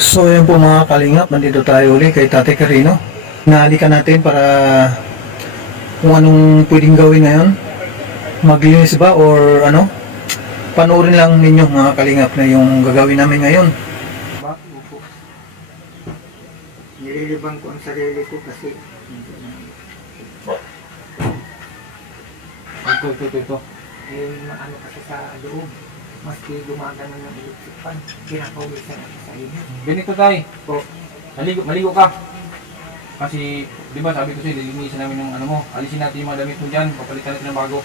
So yun po mga kalingap, nandito tayo uli kay Tate Carino. Nahalikan natin para kung anong pwedeng gawin ngayon. Maglinis ba or ano? Panoorin lang ninyo mga kalingap na yung gagawin namin ngayon. Bago po. Nililibang ko ang sarili ko kasi Ito. ano kasi sa loob. Maski gumagana ng electric fan, pinapawisan ako sa inyo. Ganito tayo. Po, Maligo ka. Kasi, di ba sabi ko sa'yo, lilinisin namin yung ano mo. Alisin natin yung mga damit mo dyan. Papalitan natin ng bago.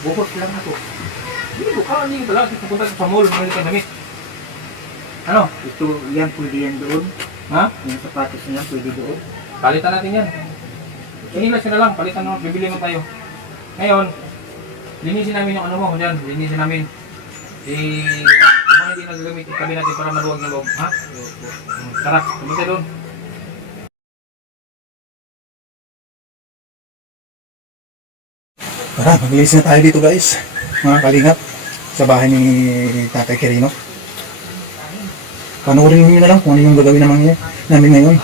buhos lang ako. Ligo ka, ligo talaga. Pupunta ka sa mall, mamili ka ng damit. Ano? Ito, yan pwede yan doon. Ha? Yung sapatos niya pwede doon. Palitan natin yan. Inilas ka na lang, palitan mo, bibili mo tayo. Ngayon, linisin namin yung ano mo dyan. Linisin namin. Yung mga hindi nagagamit, itabi natin para maluwag na loob. Ha? Tara, pumunta doon. Tara, maglinis na tayo dito guys. Mga kalingap, sa bahay ni Tate Carino. Panoorin nyo na lang kung ano yung gagawin namin ngayon.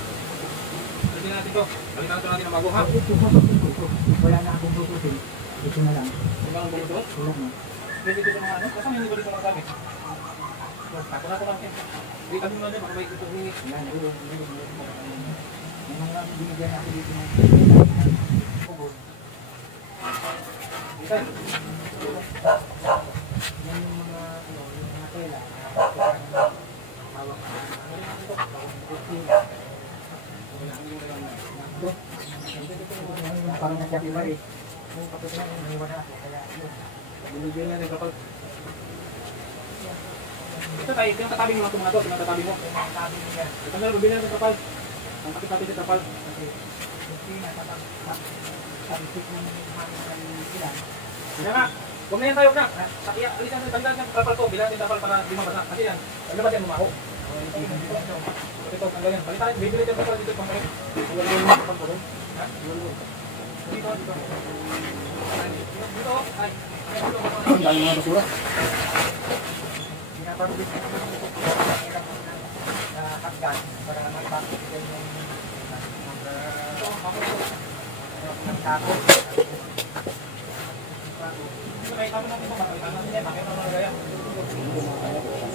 Palitan natin to. Palitan natin ng bago, ha? Wala na akong bukutin. Ito na lang. Di ba ang bago to? Tulog na. Pwede ko sa mga ano? Kasama yung ibalik ko mga sabi. Ako na lang. Hindi kami mo na dyan, makabay ko ito hingi. Yan, yun. May mga binigyan ako dito ng kubod. Okay. Yan yung mga, yung mga tela. Hawak parang nagsabi ba eh. Yung kapit na yung iwan ako. Kaya yun. Binigyan na rin kapag. Ito tayo, tinatatabi mo lang itong mga to, tinatatabi mo. Sabi niya. Ito na, bibili natin kapal. Ang kapit-kapit sa kapal. Kasi hindi na kapag-isip na mga sila. Kaya nga, huwag na yan tayo na. Kaya, alisan natin, balikan natin kapal to, bilan natin kapal para di mabasa. Kasi yan, paglaban yan lumaho. Ito, tanggal yan. Balikan natin, bibili natin kapal dito, pangkalit. Huwag na yung kapal ko doon. Ha? Dito, dito. Dito, ay. Ang dami mga basura. Pinapagod na naman ito na hagdan para magpapit yung nagtapos. Nakita mo natin ito, makita natin yan, makita mo na gaya.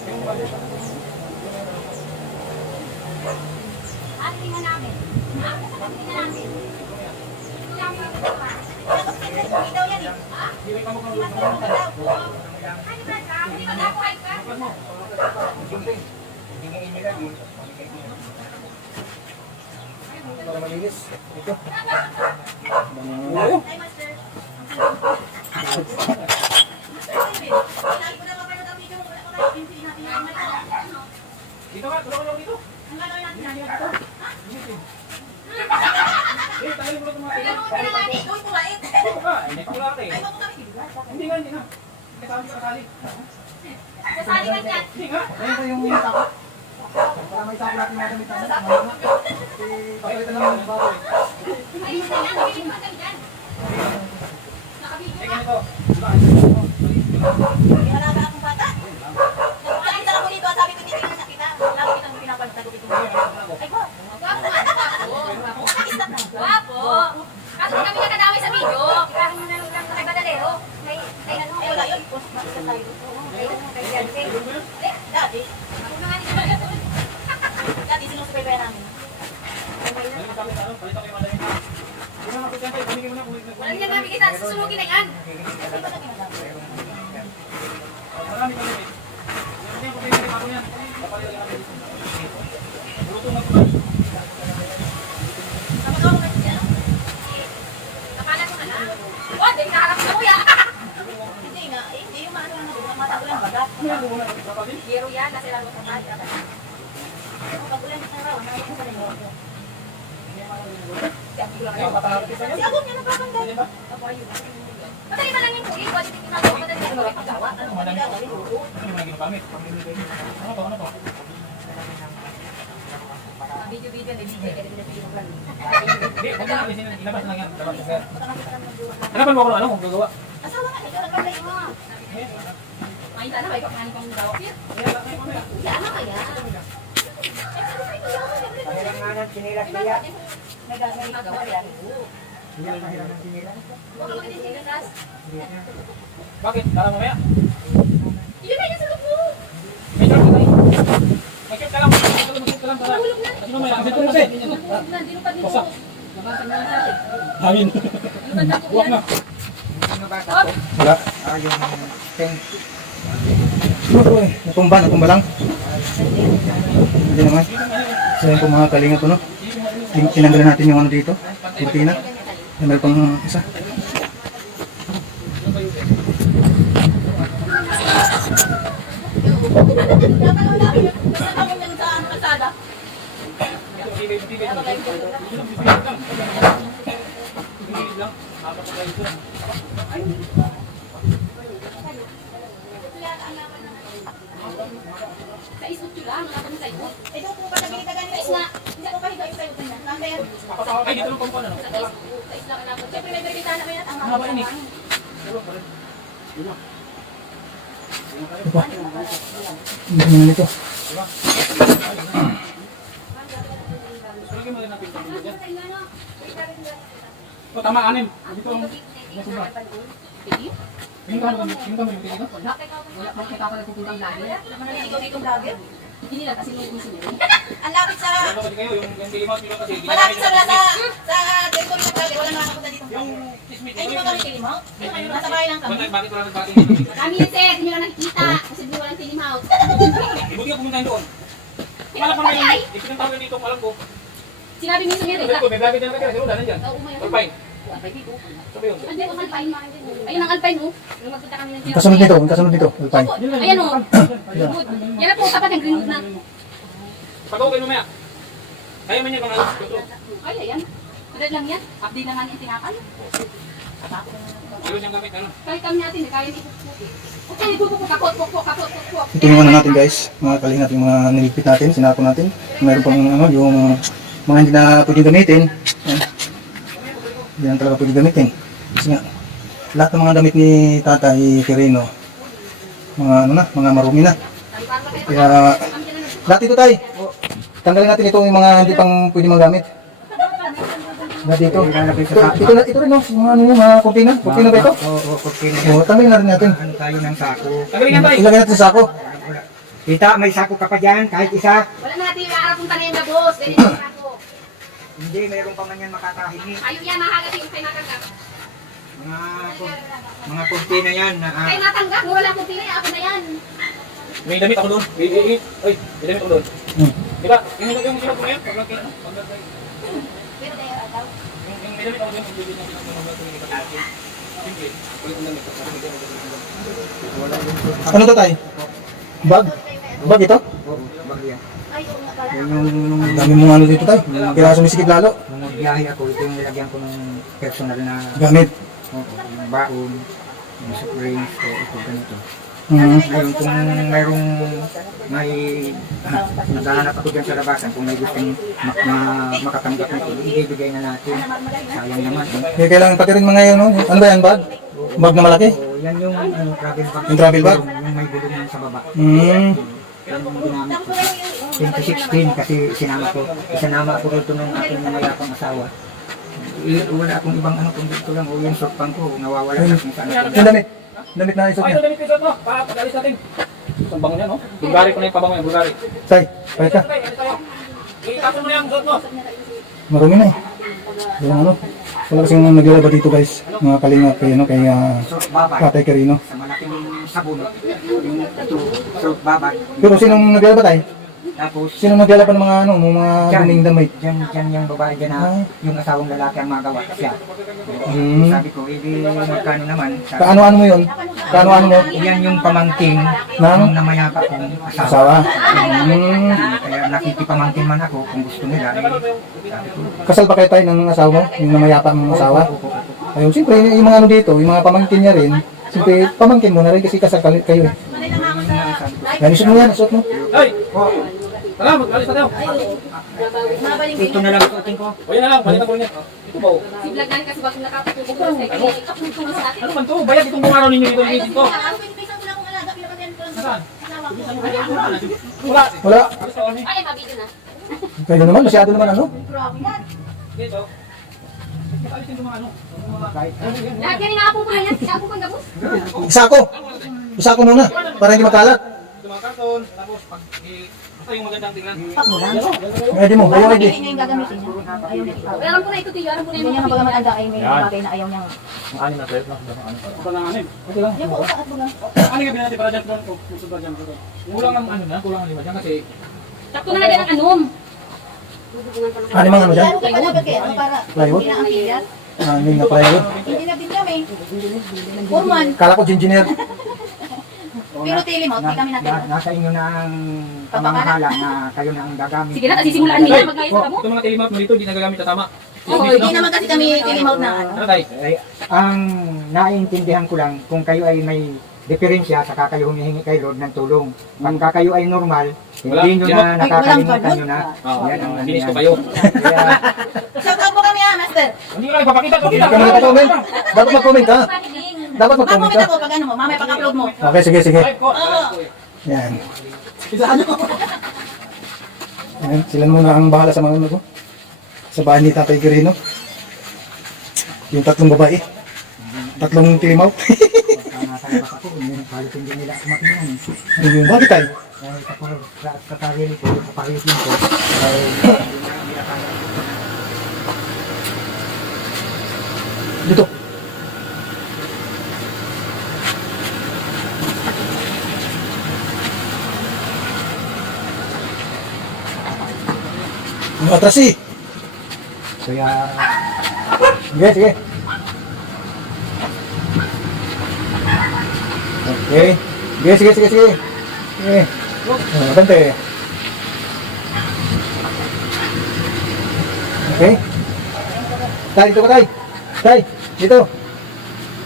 Yung balik. Tingnan namin. Tingnan namin. Ito lang yung daw yan eh. Ha? Hindi ka mo kung Ano ba ka? Hindi ba nakuhay ka? mo. Hingin nila yun. Para malinis. Ito. Ay, master. Lagi ko na mapanood ang video mo. Wala ko na pinsin natin yung ano. Dito ka, tulungan ako dito. Ang gagawin natin. Ha? Eh, tayo mo lang mga Tingnan mo na natin. Uy, kulait. Ito ka, hindi ko lang eh. Ay, wag mo kami. Hindi nga, hindi nga. Kasali ka kasali. Sasali ka dyan. Hindi nga. Ayun ko yung takot. Para may takot natin mga damit natin. Pakilitan naman ng bago eh. Ay, hindi yan. Hindi mo kami dyan. Nakabidyo Eh, ka. ganito. Diba? May alaga akong bata. Nakita lang mo dito. Sabi ko, titignan na kita. Lalo kitang pinapanood. Nagupit mo. Ay, ko. Gwapo nga. Nakakistap na. Gwapo. Kaso kami nakadami sa video. Kami na lang sa kay Badalero. Kay ano? Ay, wala yun. Post na isa tayo. Kay Beyonce. Eh, dati. Ako na nga nito. Dati sinusubaybayan namin. Ayun, kami ano, palitan ko yung madami na. Hindi mo na kusente, binigyan mo na kung Walang yan namin kita. Susunugin na yan. marami kami eh. Yan yan, kung binigyan ako yan. Papalitan namin dito. Luto na ko. Kapagawa ko kasi ano? Nakalat ko na lang. Oh, hindi nakakalap ko kuya. Hindi nga. Hindi yung maano lang. Mata ko lang bagat. Ano mo na, kapatid? Hero yan. Nasira ko sa kanya. Pag ulan sa raw. Nakakita ko rin ako. Ayun, patalapit ka Si yan. Agong niya nagpapanggal. Hindi ba? Ako ayun. Madali man lang yung huli. Pwede din ginagawa. Madali lang yung paggawa. Ano ba gagawin? Ano yung mga ginagamit? Ano to? Ano to? Video-video, may DJ ka rin pinapilipan. Hindi, huwag na alisin. Ilabas na lang yan. Ilabas na yan. Hanapan mo ako ng ano kung gagawa. Asawa nga, ikaw nagpalay mo. Makita na, may kapanin pang daw. Yan na kaya. Pahiram nga ng sinilas niya. Nagagawa yan. Hindi ang pahiram ng sinilas. Huwag ka magdisigas. Bakit? Tara mamaya. Yun na yun sa lupo. May short ka tayo. May short ka lang. Mag-short ka lang. Tara. Kasi mamaya. Kasi ito kasi. Hindi mo pa din mo. Basta. Nabasa na natin. Hangin. Huwag na. Ano ba ito? Wala. Yung tent. Uy, natumba lang. Hindi naman. So yun po mga kalingap ko, no? Tinanggalan natin yung ano dito. Kurtina. Meron pang isa. Tatanong namin, basta kami lang sa kalsada. Sa isot yun lang, wala kami sa isot. Ito po pa nabili ka ganito. Sa isla. Hindi ko kahit sa isot na. Nanda yan. Ay, dito lang pang ano. Sa isla ka na. Siyempre may berbitana mo yan. Ang Haba ini. Hindi naman ito. Lagyan mo rin ang pinto dyan. O, tama, 6. Dito ang nasubra. Yung kamo yung pinto dito? Bakit ako nagpupuntang lagi? Ikaw dito vlogger? Hindi nila kasi may gusto nila. Ang lapit sa... Ano kasi kayo, yung Daily dito kasi. Malapit sa territory ng vlogger. Wala nakapunta dito. Yung kismet Ay, hindi mo kami tilimaw? Nasa bahay lang kami. Bakit wala nagbating? Kami yun, sir. Hindi nyo lang nakikita. Kasi hindi walang tilimaw. Ibuti ka pumunta doon. Pinapag pa niya ay. Ipinatawag dito, alam ko. Sinabi minsan niya rin. Sabi ko, may vlogger dyan na kayo. Sino dyan dyan? Oo, umayon. Alpine. Alpine dito. Sabi yun. Andyan, ang Alpine. Ayun ang Alpine, oh. Nung magpunta kami ng Ang kasunod nito, Alpine. Ayan, oh. Good. Yan na po, tapat ng Greenwood na. Pag-okay mamaya. Kaya man niya kung ano. Ay, ayan. Agad lang yan. Update naman yung tinakal. Ayun siyang gamit, ano? Kahit kami natin, kaya ni Pukpuki. Okay, pupuk, kapot. Ito yung ano natin guys, mga kalingap, yung mga nilipit natin, sinako natin. Meron pang ano, yung mga hindi na pwede gamitin. Yan. Hindi na talaga pwede gamitin. Kasi nga, lahat ng mga damit ni Tatay Quirino, mga ano na, mga marumi na. Kaya, lahat ito tay. Tanggalin natin ito yung mga hindi pang pwede magamit. Lahat dito. Ito rin no, mga ano yung mga kurtina. Kurtina ba ito? Oo, kurtina. O, tanggalin na rin natin. Ano tayo ng sako? Tanggalin yan tayo. Ilagay natin sa sako. Tita, may sako ka pa dyan, kahit isa. Wala na natin, maarap punta na yan na boss. Ganyan yung ako. Hindi, mayroon pa man yan makakahingi. Ayaw yan, mahagat yung pinatanggap. Mga kurtina yan. Kaya natanggap, wala kong pili, ako na yan. May damit ako doon. Ay, may damit ako doon. Diba? Yung sinag ko na yan. Paglagay, ano? Paglagay. Pero tayo, ataw. Yung may damit ako doon. Yung bibig natin ang mga pagkakasya. Simple. Ulit ang damit. Ano to tay? Bag? Bag ito? Oo, bagyan. Ay, oo nga pala. Ang dami mong ano dito tay. Kaya sumisikip lalo. Nung magbiyahe ako, ito yung nilagyan ko ng personal na Gamit. yung baon, yung springs, so ito ganito. Mm. Ngayon, kung mayroong may naghahanap ako dyan sa labasan, kung may gustong makatanggap nito, ibibigay na natin. Sayang naman. Kaya kailangan pati rin mga yun, no? Ano ba yan, bag? Bag na malaki? So, yan yung travel bag. Yung travel bag? Yung may gulong yan sa baba. Mm. Yan yung ginamit ko. 2016 kasi isinama ko rito ng aking mayapang asawa. Wala akong ibang ano kung dito lang o yung short pang ko nawawala na kung saan ako. Yung damit. Damit na isot Ay, niya. ito damit ko mo. Para pag-alis natin. Ang bango niya, no? Bulgari ko na yung pabango yan, Bulgari. Tay, palit ka. Itapon mo yung suot mo. Marumi na eh. Yung ano. Wala kasing naglalaba dito guys. Mga kalingap kayo, no? Kay Short babad Tatay Quirino. sa malaking sabon. Yung ito, short babad. Pero sinong naglalaba tay? Tapos Sinong naglalaba ng mga ano, mga duming damit? dyan yung babae dyan na yung asawang lalaki ang magawa siya. Hmm. Sabi ko, magkano naman? Sabi, Kaano-ano mo yun? Kaano-ano mo? yan yung pamangking Nang? ng namayapa kong asawa. Asawa? Hmm. Kaya nakikipamangkin man ako kung gusto nila. Sabi ko, Kasal pa kayo tayo ng asawa mo? Yung namayapa mong asawa? Ayun, siyempre, yung mga ano dito, yung mga pamangkin niya rin, siyempre, pamangkin mo na rin kasi kasal kayo eh. Yan, isot mo yan, isot mo. Ay! Tara, mag-alis na tayo. Mabaling Ito na lang suotin ko. O yan na lang, palitan ko rin yan. Ito ba? Si vlog namin kasi bakit nakapagpupo sa kanya, i-upload ko sa atin. Ano man to? Bayad itong bumaraw ninyo dito Ay, yung kasi to. nga, pinipisan ko lang kung alaga, pinapagayan ko lang sa Saan? asawa ko. Wala. Wala. Alis ka kami. Ay, mabigyan na. Kayo naman, masyado naman ano. Grabe yan. Dito. Alisin yung mga ano. Lahat yan nga po ko yan. Isa po kang gabos. Isako. Isako muna, para hindi makalat. Ito mga karton. Tapos pag basta yung magandang tingnan. Ready mo, ayaw ready. Hindi niya yung gagamitin niya. Ayaw niya ikaw. Alam ko na ito, Tiyo. Alam ko na Hindi yung niya mga kapag matanda ay may bagay na ayaw niyang... Ang anin na tayo. Ito lang anin. Okay lang. Yung pausa at bulang. Ano yung binati para dyan? Puso ba dyan? Kulang ang ano na, kulang ang lima dyan kasi Sakto na dyan ang anom. Ano mga ano dyan? Lalo ka pala kaya para Plywood? hindi na ang bigat. Hangin na plywood. Hindi na din kami. Foreman. Kala ko engineer. Pero telemount, hindi kami natin. Nasa inyo na ang pamamahala na kayo na ang gagamit. Sige na, sisimulaan nila. Maglayas ka mo. ito mga telemount mo dito, hindi nagagamit na tama. Oo, hindi naman kasi kami telemount na ano. Ano tayo? Ang naiintindihan ko lang, kung kayo ay may diferensya, saka kayo humihingi kay Lord ng tulong. Pagka kayo ay normal, hindi nyo na Walang nakakalimutan card, nyo na. Oo, Yan ang binis ko yan. kayo. Kaya, Shout out po kami master. Hindi ko lang ipapakita. Hindi ka muna mag-comment. Dapat mag-comment ha. Dapat mag-comment Mag-comment ka. ako pag ano mo, mamaya pag-upload mo. Okay, sige, sige. Live ko. Yan. Yan, sila muna ang bahala sa mga ano ko. Sa bahay ni Tatay Quirino. Yung tatlong babae. Tatlong tilimaw. pagka nasa labas ako, halos hindi nila kumakinan. Yung bakit tayo? Dahil sa sarili ko, sa parisin ko, ay hindi nila kaya. Dito. Yung atras eh. Kaya, Sige, sige. Okay. Sige, sige, sige, sige. Sige. Bante. Okay. Tay, dito ka tay. Tay, dito.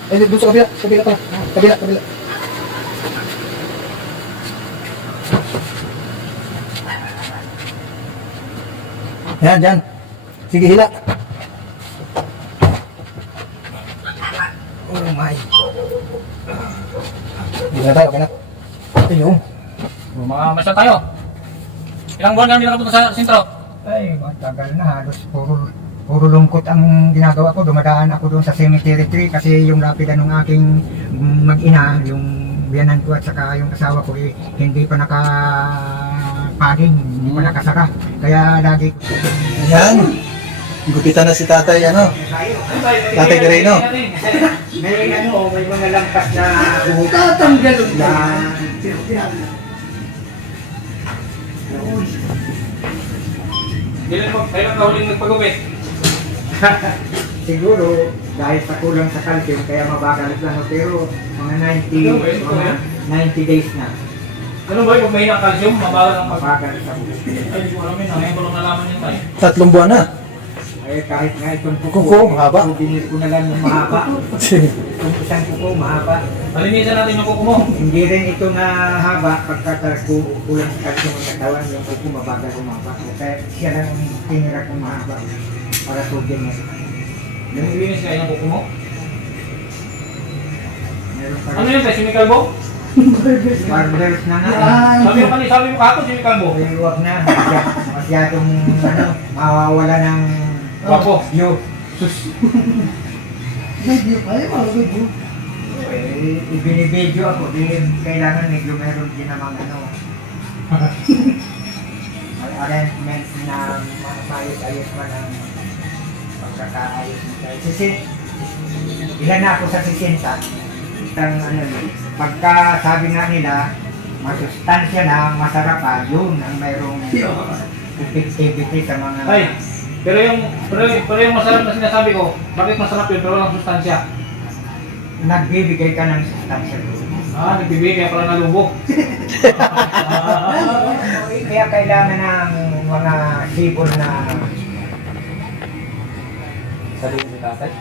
Eh, dito sa kabila. Kabila pa. Kabila, kabila. Yan, yan. Sige, hila. oh my. Hindi na tayo, okay na. Ayun. Mga masyal tayo. Ilang buwan kami nakapunta sa sentro? Ay, matagal na. Halos puro lungkot ang ginagawa ko. Dumadaan ako doon sa cemetery tree kasi yung lapida ng aking mag-ina, yung biyanan ko at saka yung asawa ko, hindi pa nakapaging, hindi pa nakasaka. Kaya lagi Ayan. Gupitan na si tatay, ano? Tatay Quirino. may may mga lampas na tatanggal na Kailan ka huling nagpagupit? siguro dahil sa kulang sa calcium kaya mabagal lang pero mga 90 days na Ano ba yung mahina ang calcium? Mabagal ang mabagal sa buhay. Ay, hindi ko alam yun. Ngayon ko lang nalaman yun tayo. 3 buwan na. Eh kahit nga itong Kuko, mahaba. binili ko na lang yung mahaba. Sige. Itong isang kuko, mahaba. Palinisan natin yung kuko mo. Hindi rin ito na haba pagka kulang sa calcium ng katawan, yung kuko mabagal humaba. Kaya siya lang ang tinira kong mahaba para tugin mo. Nilinis kayo ng kuko mo? Meron pa Ano rin. yun tayo? Sinical mo? Barbers na nga. Sabi mo kako, sinical mo. Eh, huwag na. Masyadong mawawala ng Wapo. view. Eh, ibinibidyo ako. Di kailangan medyo meron din namang may arrangement na maayos-ayos man ang pagkakaayos nito. Ilan na ako sa 60. Isang pagka sabi nga nila, masustansya na, masarap pa, yun ang mayroong effectivity sa mga... Ay, pero yung masarap na sinasabi ko, bakit masarap yun pero walang sustansya? Nagbibigay ka ng sustansya doon. Nagbibigay kaya pala nalubog. Kaya kailangan ng mga sipon na Sabi ni tatay.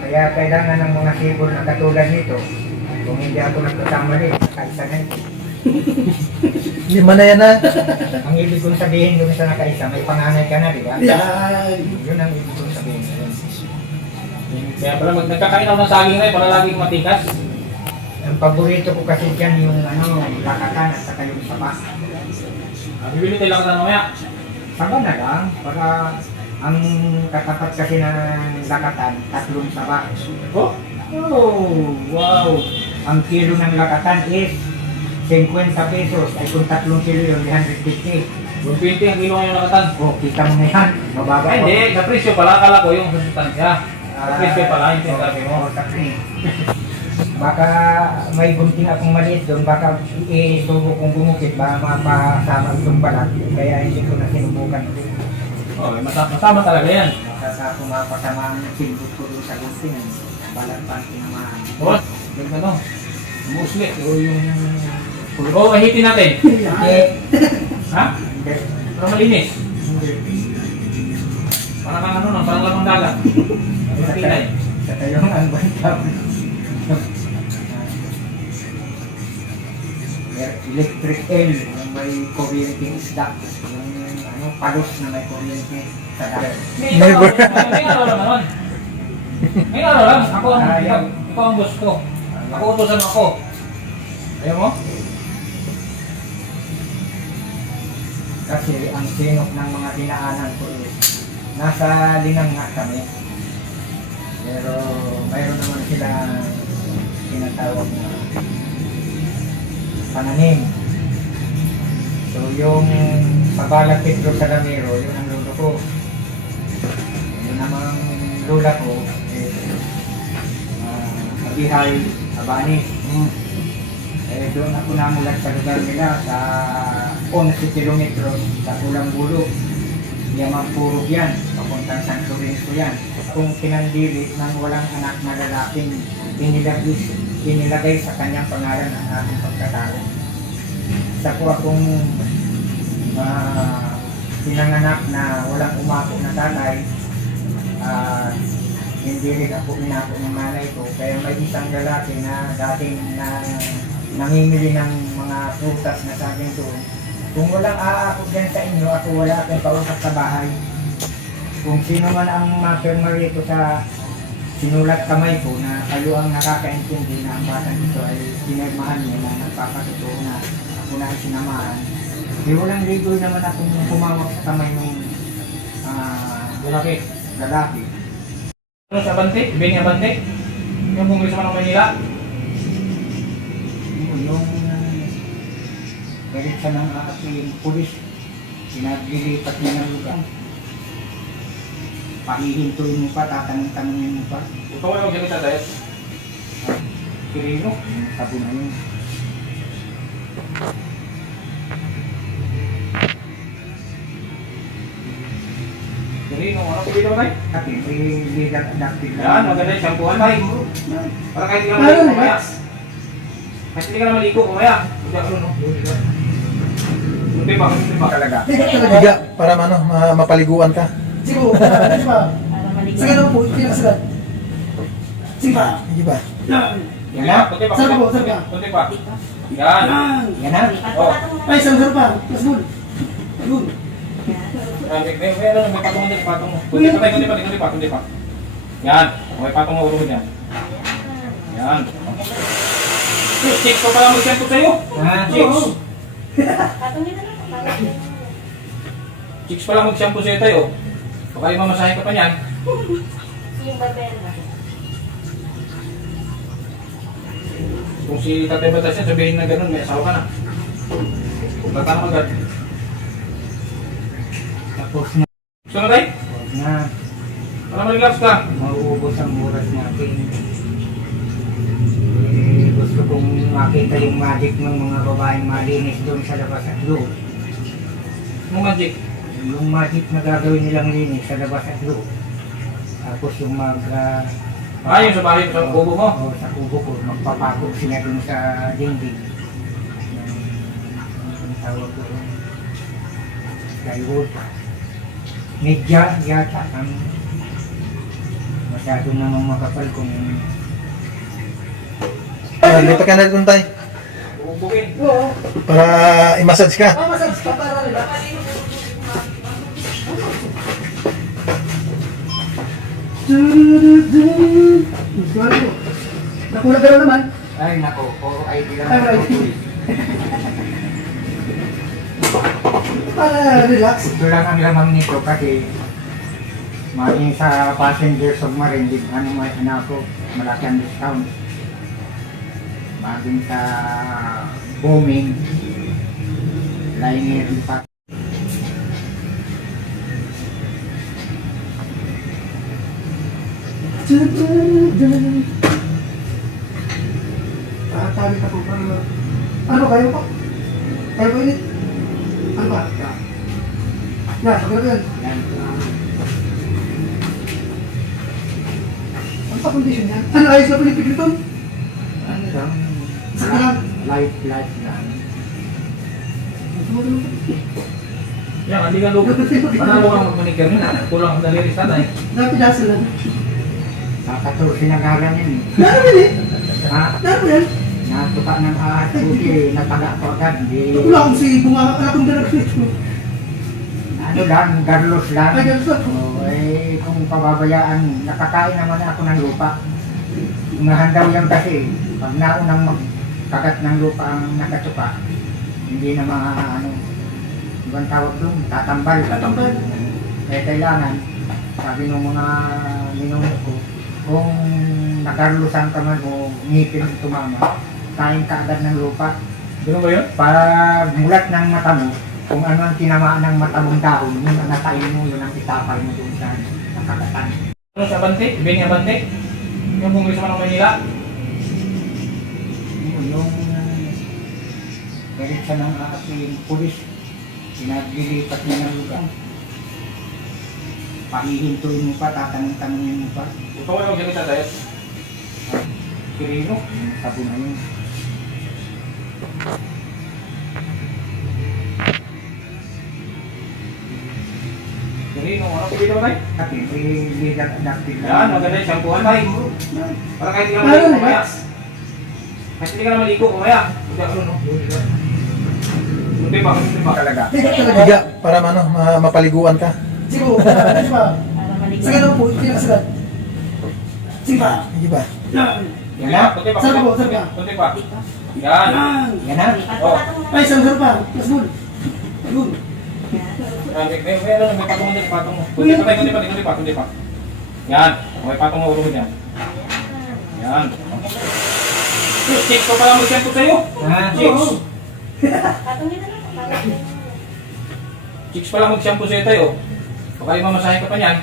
kaya kailangan ng mga sipon na katulad nito. Kung hindi ako nagkakamali, kaisa na ito. Lima na yan na. Ang ibig kong sabihin doon sa nakaisa, may panganay ka na, di ba? Yan. Yun ang ibig kong sabihin. Yun. Kaya pala nagkakain ako ng saging na para laging matikas. Ang paborito ko kasi dyan yung lakatan at saka yung saba. Bibili tayo lang sa mamaya. Saba na lang, para ang katapat kasi ng lakatan, 3 saba. Oh? Oh, wow! Ang kilo ng lakatan is 50 pesos. Ay kung 3 kilo yun, 150. 120 ang kilo ngayon nakatan. Oh, kita mo na yan. Mababa Ay, hindi. Sa presyo pala. Akala ko yung sustansya. Sa presyo pala yung sinasabi mo. Baka may gunting akong maliit doon, baka isubo kong bumukit, baka mapasama itong balat. Kaya hindi ko na sinubukan. Oh, masama talaga yan. Baka pumapasama ang silbot ko doon sa gunting. Balat pa ang tinamaan. Oh, yung ano. Musli. O yung... Oh, ahitin natin. Eh, Ha? hindi. Para malinis. Hindi. Parang ano no, parang lamang dagat. Sa pilay. Sa tayong ang bantaw. Electric eel, yung may kuryente isda. Yung palos na may kuryente sa dagat. Never. May araw lang naman. May araw lang. Ako ang, Ayaw. ikaw ang boss ko. Ako utosan ako. Ayaw mo? Kasi ang sinok ng mga dinaanan ko is nasa linang nga kami. Pero mayroon naman sila tinatawag na pananim. So yung Pabalag Pedro Salamero, yun ang lolo ko. Yun namang lola ko is Abihay Abani. Eh, doon ako namulat sa lugar nila sa 11 kilometros sa Ulang Bulo. Yamang yan, papuntang San Lorenzo yan. Kung pinandili ng walang anak na lalaking inilagay sa kanyang pangalan ang aking pagkatao. Isa po akong pinanganak na walang umako na tatay. Hindi rin ako inako ng nanay ko. Kaya may isang lalaki na dating namimili ng mga prutas na sabing doon. Kung walang aakot dyan sa inyo, ako wala akong kausap sa bahay. Kung sino man ang mapirma rito sa sinulat kamay ko na kayo ang nakakaintindi na ang batang ito ay pinagmahan niya na nagpapatotoo na ako na ay sinamahan. Di walang legal naman akong pumawak sa kamay ng lalaki. Ano sa Abante? Ibig nga Abante? Yung bumili sa Manong Manila? Yung galit sa ng aking pulis, pinaglilipat niya ng lugar. Pahihintuin mo pa, tatanong-tanongin mo pa. Ito ko yung magsalita tayo. Kirino, yung sabo na yun. Kirino, ano pili mo tayo? At hindi ligat-adaptive. Yan, maganda yung shampooan tayo. Para kahit hindi ka maligo kumaya. Kahit hindi ka na maligo kumaya. Hindi ako no. Kunti pa. Talaga. Higa, para mapaliguan ka. Sige po, sige pa. Para maligo. Sige na po, sige na sila. Sige pa. Sige ba? Yan. Yan na? Kunti pa. Sarap po, sarap pa. Kunti pa. Yan. Yan. Yan na? Oh. Ay, sarap pa. Mas good. Good. May ano, may patong din, patong mo. Kunti pa. Yan. May patong mo ulo dyan. Yan. Chicks ko pala mag-shampoo sa'yo. Chicks. Patungin na lang. Patungin. Chicks pala mag-shampoo sa'yo tayo. Baka yung mamasahin ka pa niyan. Yung barbero na. Kung si Tatay Batas yan, sabihin na gano'n, may asawa ka na. Bata na agad. Tapos na. Gusto na tayo? Huwag na. Para mag-relax ka. Mauubos ang oras natin. Eh, gusto kong makita yung magic ng mga babaeng malinis doon sa labas at loob. Anong magic? Yung magic na gagawin nilang linis sa labas at loob. Tapos yung Yung sa bahay, sa kubo mo. Oo, sa kubo ko. Magpapakot sila dun sa dingding. Yung tawag ko. Plywood. Medya yata ang masyado namang makapal kung Lipat ka na doon tayo. Bubukin. Oo. Para i-massage ka. Massage ka para relax. Sorry po. Nakulang ka raw naman. Ay, nako, puro ID lang. Ay, right. Para relax. Ito lang ang lamang nito kasi maging sa passenger submarine, ano may anak ko, malaki ang discount. Maging sa booming, liner pa. Tabi ka po para ano kayo po? Kayo po init? Ano ba? Yan, pagkakal yan. Yan. Ano pa condition yan? Ano ayos na po yung pigriton? Ano lang? Saka lang. Light lang. Yan, hindi ka lupit. Panalo ka magmanikir nyo na. Kulang ang daliris na eh. Napidasan lang. Kakatursi na galang yan eh. Naroon yan Ha? eh. Naroon yan. Natuka ng ahas buti, nataga ko agad. Di, Wala akong si bunga, wala akong dalag nito. ano lang, garlos lang. Ay, ganun lang. Oo, eh, kung pababayaan, nakakain naman ako ng lupa. Umahandaw yan kasi, pag naunang magkagat ng lupa ang nakatuka, hindi na mga ano, ibang tawag doon, tatambal. Tatambal. Kaya kailangan, sabi ng mga minunod ko, kung nagarlusan ka man o ngipin tumama, kain ka agad ng lupa. Ganun ba yun? Para mulat ng mata mo, kung ano ang tinamaan ng mata mong dahon, yun ang natain mo, yun ang itapal mo doon sa nakakatan. Ano sa Abante? Benny Abante? Yung congressman ng Manila? Yung galit siya ng ating pulis, pinaglilipat niya ng lugar. Pahihintuin mo pa, tatanong-tanongin mo pa. Ito ko yung ganito tayo. Kirino? Yung sabo na yun. Kirino, ano pili ba tayo? Kasi may legal adaptive Yan, maganda yung shampooan tayo. Para kahit hindi ka Ayun, maligo kumaya. relax. Kahit hindi ka na maligo kumaya. Hindi ako no. Hindi pa, hindi pa. talaga. Higa talaga. Higa para ano, mapaliguan ka. Sige po. Sige pa. Para maligo. Sige na po, pinakasalat. Sige pa. Sige ba? Yan. Yan na, kunti pa. Sarap po, sarap pa. Kunti pa. Yan. Yan. Yan na. Oh. Ay, sarap pa. Plus moon. Moon. May ano, may patong mo dyan, patong mo. Kunti pa tayo, kunti pa. Yan. Okay, patong mo ulo mo dyan. Yan. Chicks ko pala mag-shampoo sa'yo. Ah, Chicks. Patungin na lang. Patungin. Chicks pala mag-shampoo sa'yo tayo. Baka yung mamasahe ka pa niyan.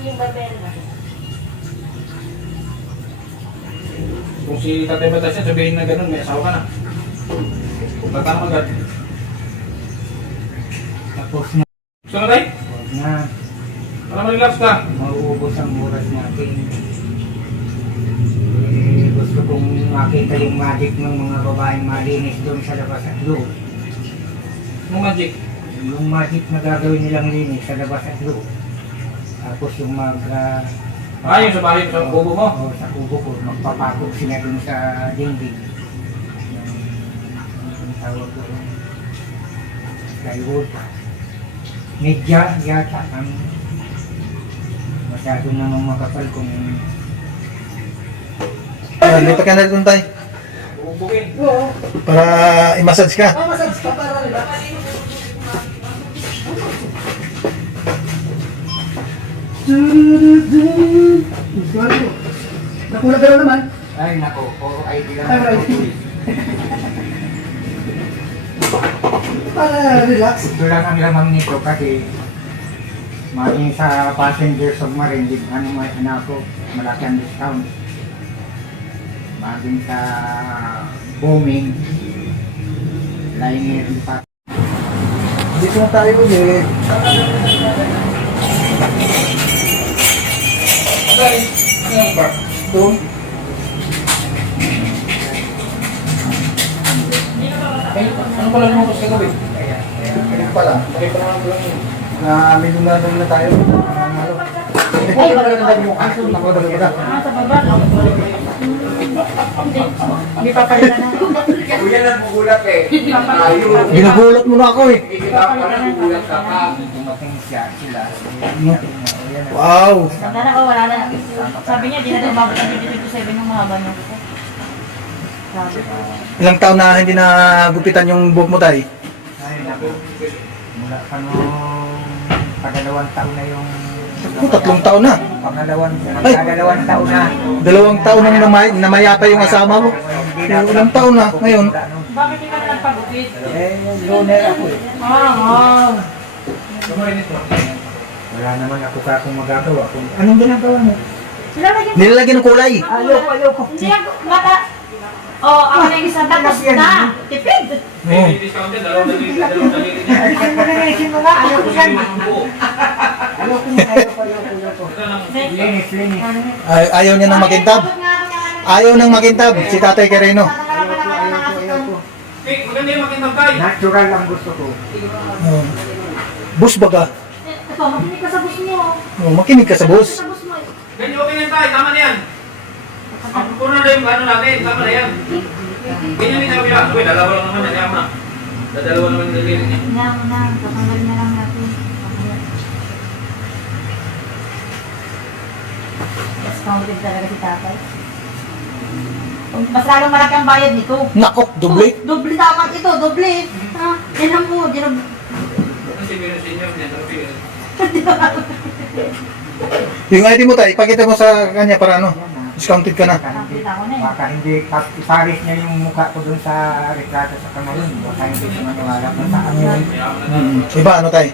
Yung barbero ba? Kung si Tatay Batas yan, sabihin na ganun, may asawa ka na. Bata ka agad. tapos na. Gusto na tayo? Huwag na. Para mag-relax ka. Mauubos ang oras natin. Eh, gusto kong makita yung magic ng mga babaeng malinis doon sa labas at loob. Yung magic. Yung magic na gagawin nilang linis sa labas at loob. Tapos yung Yung sa bahay, sa kubo mo. o sa kubo ko, magpapakot sila dun sa dingding. Yung tawag ko, plywood. Medya, yata, ang masyado namang makapal kung Lipat ka na dito tayo. Bubukin. Oo. Para i-massage ka. Massage ka para relax. Sorry po. Nakulang ka raw naman. ay nako, puro ID lang. Ay, right. Para relax. Ito lang ang lamang nito kasi maging sa passenger submarine, ano may anak ko, malaki ang discount. Maging sa booming, liner pa. Dito na tayo ulit. Okay. Ano ba? Ito. Ay, ano pala lumabas ka gabi? Ito pala. Okay pa naman lang yun. May lumanong na tayo. Ano? Ay, maganda mo. Ako, Ako, Ah, sa baba. Hindi pa pala na. Kuya lang magulat eh. Ginugulat mo na ako eh. Dumating siya, sila. Wow. Tanda na ko, wala na. Sabi niya, di na daw umabot ang 27 yung mahaba niya. Sabi ko. Ilang taon na hindi na gupitan yung buhok mo, tay? Ay, naku. Mula pa nung pagalawang taon na yung... Oh, 3 taon na. Pagalawang taon na. 2 taon nang namayapa yung asawa mo. Ilang taon na ngayon. Bakit hindi ka na nagpagupit? Eh, loner ako eh. Oo. Wala naman ako kakong magagawa. Anong ginagawa mo? Nilalagyan ng kulay. Ayoko. Hindi ako, bata. Oo, ako na yung isang tapos na. Tipid. Oh. Discounted, dalawang daliri niya. Alisin mo na alisin mo nga. Ayoko yan. Ayoko. Linis. Ayaw niya ng makintab. Ayaw ng makintab si Tatay Quirino. Ayoko. Vic, maganda yung makintab tayo. Natural ang gusto ko. Oh. Bus baga. Ito, makinig ka sa bus mo. Oh, makinig ka sa bus. Sa bus mo. Ganyan okay yan tayo, tama na yan. Puro na yung ano natin, tama na yan. Ganyan din sa kabila. Uy, dalawa lang naman, nandiyan na. Dadalawa naman yung daliri niya. Tatanggalin na lang natin. Discounted talaga si tatay. Mas lalong malaki ang bayad nito. Nako, doble. Doble dapat ito, doble. Ha? Yan lang po, Ano si Miro Senior niya, tapi Yung ID mo, tay, ipakita mo sa kanya para ano. Discounted ka na. nakita ko na eh. Baka hindi, iparis niya yung mukha ko dun sa retrato sa kamalun. Baka hindi siya maniwala pa sa akin. Iba, ano, tay?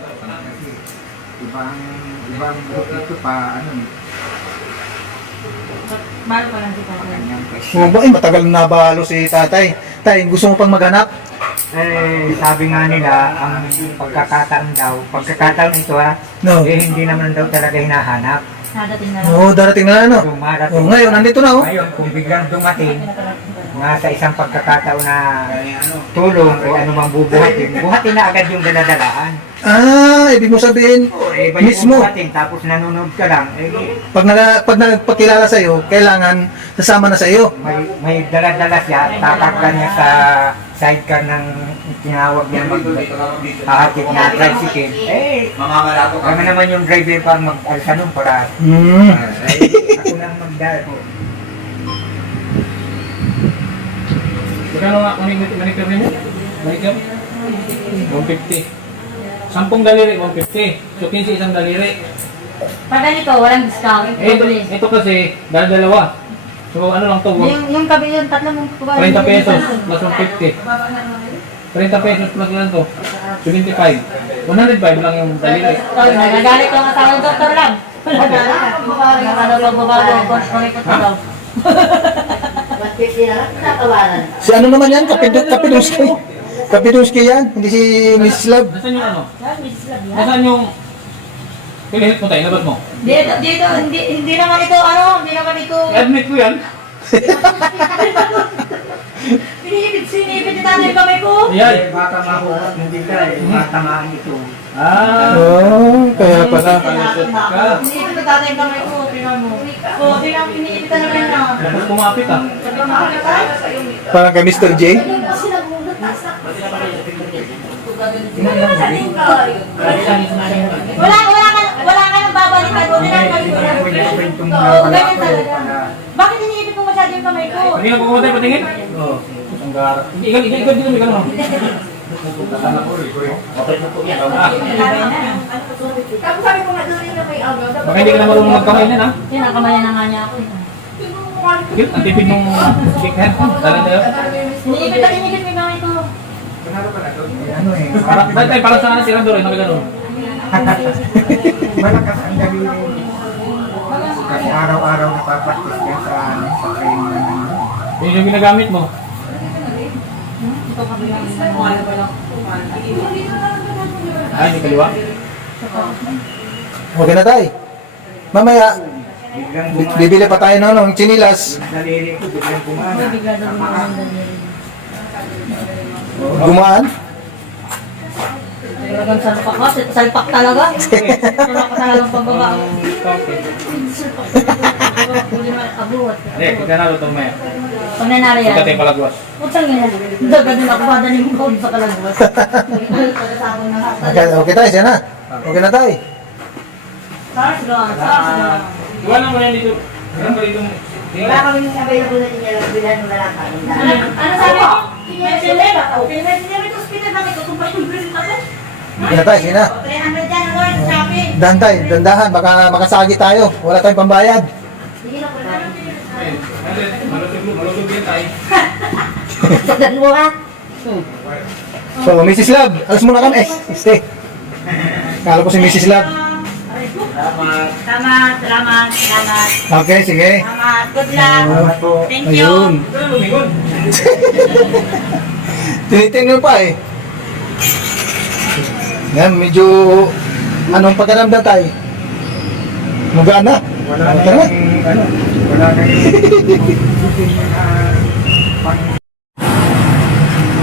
Ibang group ito pa, ano, Mahal pa lang si tatay. kanyang Oh, question. ba, matagal na balo si tatay. Tay, gusto mo pang maghanap? Eh, sabi nga nila, ang pagkakataon ito No. hindi naman daw talaga hinahanap. Nadating na lang. Oo, darating na ano. Dumarating. Oh, ngayon, nandito na, oh. Ngayon, kung biglang dumating, sa isang pagkakataon na tulong o ano mang buhatin na agad yung daladalaan. Ah, ibig mo sabihin, Eh, iba mismo. yung buhatin, tapos nanonood ka lang, eh, pag nagpakilala sa iyo, kailangan sasama na sa iyo. may daladala siya, tataklan niya sa sidecar ng tinawag niya maghahatid na tricycle. Eh, kami naman yung driver pa mag-alsa nun para ako lang magdala. magkano nga manicure niya? Manicure? 150. 10 daliri, 150. So 15 isang daliri. Pag ganito, walang discount. Ito kasi, dalawa. So ano lang to? Yung kabi yung tatlo mong 30 pesos plus 150. 30 pesos plus lang to. 75. 105 lang yung daliri. Nagagalit yung asawa ng doktor lang. Ano magbabago ang course ko rin ito daw. Si ano naman yan? Kapidunski. Kapidunski yan, hindi si Miss Love. Nasaan yung ano? Nasaan yung pinihit mo tayo? Nabas mo? Dito, hindi naman ito, hindi naman ito. I-admit ko yan. Sinipit ni tatay yung kamay ko. Ayan. Baka mahuhot hindi ka eh, matamaan ito. Ah. Oh, kaya pala. Sinipit ni tatay yung kamay ko, tingnan mo. Tingnan mo, iniipit talaga na. Tapos kumapit ah. Parang kay Mr. J. Wala ka nang babalikan. Oo, ganyan talaga. Bakit iniipit mo masyado yung kamay ko? Patingin ko kumatay, patingin. Oo. Ang gara. Ikaw dito, may gano'n. Tapos sabi ko nga doon na may agaw. Baka hindi ka na marunong magkamay na, ha? Yan, nakamayan na nga niya ako. Cute, ang tipid nung shake hand. Dali tayo. Iniipit at iniipit yung kamay ko. Ano eh, Para sa tirador eh, sabi gano'n. malakas ang daliri. Kasi araw-araw napapastis ka sa train na Yun yung ginagamit mo. Ay, hindi kaliwa. Okay na tayo. Mamaya, biglang gumana. bibili pa tayo ng ano, chinilas. Daliri ko biglang gumana. Bigla daw yung mga daliri. Gumaan. Talagang salpak ka, salpak talaga. Salpak ka talagang pagbaba. Okay. Huli mo Abot. Hindi, ikanalo ito maya. Pag nanalo yan. Pagkatay palagwas. Utang yan. Daga din ako bada ni Mbaw sa kalagwas. Okay, okay tayo, siya na. Okay na tayo. Stars gone. Stars gone. Iwan mo yan dito. Iwan mo dito. Wala kami available na niya lang bilan ng lalaki. Ano sabi ko? Pinag-sinela. Pinag-sinela ito. Hospital na ito. Kung pa yung bilis ako. Okay na tayo, siya na. 300 yan. Ano yung sabi? Dantay, dandahan, baka makasagi tayo. Wala tayong pambayad. Hindi na po na. Malusog yan tayo. Sagdan mo ha. So, Mrs. Love, alas muna kami. Stay. Kala ko si Mrs. Love. Salamat. Okay, sige. Salamat. Good luck. Thank you. Ayun. Lumingon. Tinitingnan pa eh. Yan, medyo anong pagkaramdam tayo? Magaan na. Wala Ano na ka na? ano, wala na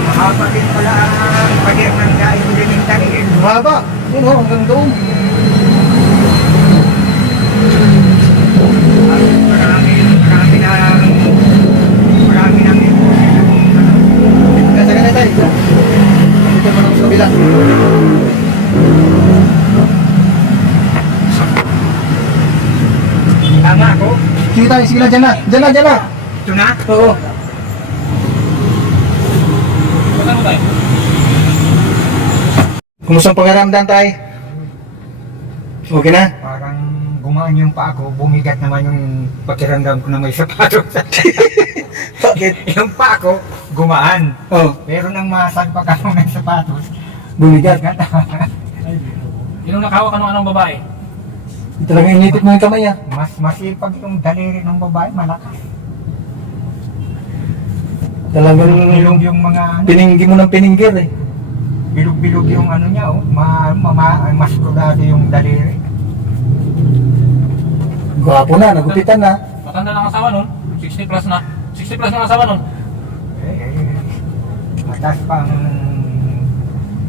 mahaba din pala ang pader ng dahil din yung tangin. Mahaba. Yun o, hanggang doon. Marami nang Kaya na tayo. Dito mo na sa kabila. tama ako. Sige tayo, sige na, dyan na. Dyan na, dyan na. Ito na. Oo. Saan mo tayo? Kumusta ang pangaramdam tayo? Okay na? Parang gumaan yung paa ko, bumigat naman yung pakiramdam ko na may sapatos. Bakit? Yung paa ko, gumaan. Oh, Pero nang masagpak ako ng sapatos, bumigat. Yung nakahawak ka ng anong babae? Talagang inipit mo yung kamay ah. Mas masipag yung daliri ng babae, malakas. Talagang Bilog yung mga ano, pininggi mo ng piningger eh. bilog-bilog yung ano niya, oh. Maskulado yung daliri. Gwapo na, nagupitan na. Matanda na ang asawa nun. 60 plus na. 60 plus na ang asawa nun. Mataas pa ang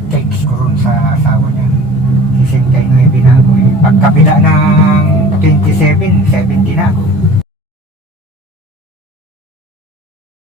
takes ko ron sa asawa niya. 69 na ako eh. Pagkabila ng 27, 70 na ako.